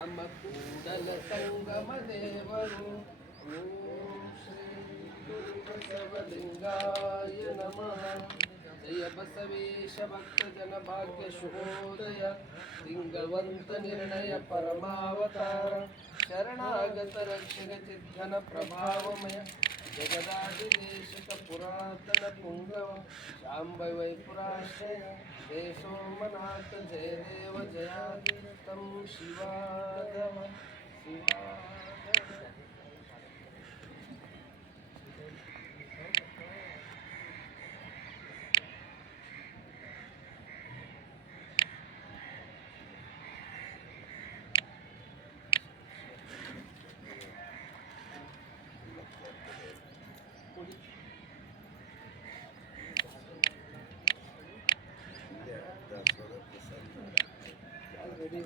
ನಮ್ಮ ಕೂಡಲ ಸಂಗಮ ದೇವರು ಓಂ ಶ್ರೀ ಗುರು ಬಸವಲಿಂಗಾಯ ನಮಃ. ಜಯ ಬಸವೇಶ ಭಕ್ತ ಜನ ಭಾಗ್ಯ ಶುಭೋದಯ ತಿಂಗವಂತ ನಿರ್ಣಯ ಪರಮಾವತಾರ ಶರಣಾಗತ ರಕ್ಷಕ ಚಿದ್ಧನ ಪ್ರಭಾವಮಯ ಜಗದಾದಿದೇಶಕ ಪುರಾತನ ಪುಂಗವ ಶಾಂಭ ವೈಪುರಾಶ್ರಯ ದೇಶೋಮನಾಥ ಜಯ ದೇವ ಜಯಾದಿತಂ ಶಿವಾದವ ಶಿವಾದವ. ರೆಡಿ